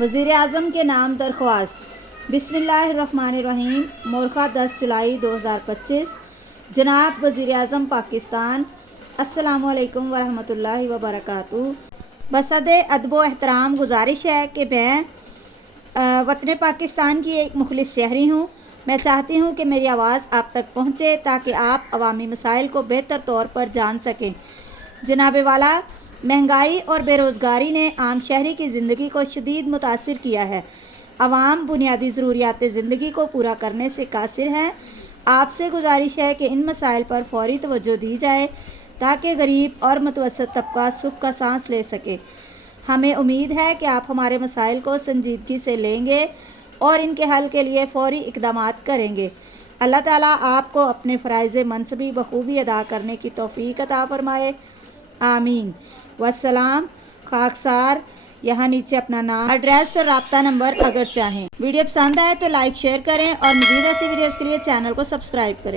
وزیر اعظم کے نام درخواست۔ بسم اللہ الرحمن الرحیم۔ مورخہ 10 جولائی 2025۔ جناب وزیر اعظم پاکستان، السلام علیکم ورحمۃ اللہ وبرکاتہ۔ بصد ادب و احترام گزارش ہے کہ میں وطن پاکستان کی ایک مخلص شہری ہوں۔ میں چاہتی ہوں کہ میری آواز آپ تک پہنچے تاکہ آپ عوامی مسائل کو بہتر طور پر جان سکیں۔ جناب والا، مہنگائی اور بے روزگاری نے عام شہری کی زندگی کو شدید متاثر کیا ہے۔ عوام بنیادی ضروریات زندگی کو پورا کرنے سے قاصر ہیں۔ آپ سے گزارش ہے کہ ان مسائل پر فوری توجہ دی جائے تاکہ غریب اور متوسط طبقہ سکھ کا سانس لے سکے۔ ہمیں امید ہے کہ آپ ہمارے مسائل کو سنجیدگی سے لیں گے اور ان کے حل کے لیے فوری اقدامات کریں گے۔ اللہ تعالیٰ آپ کو اپنے فرائض منصبی بخوبی ادا کرنے کی توفیق عطا فرمائے، آمین۔ والسلام۔ خاکسار۔ یہاں نیچے اپنا نام، ایڈریس اور رابطہ نمبر اگر چاہیں۔ ویڈیو پسند آئے تو لائک شیئر کریں اور مزید ایسی ویڈیوز کے لیے چینل کو سبسکرائب کریں۔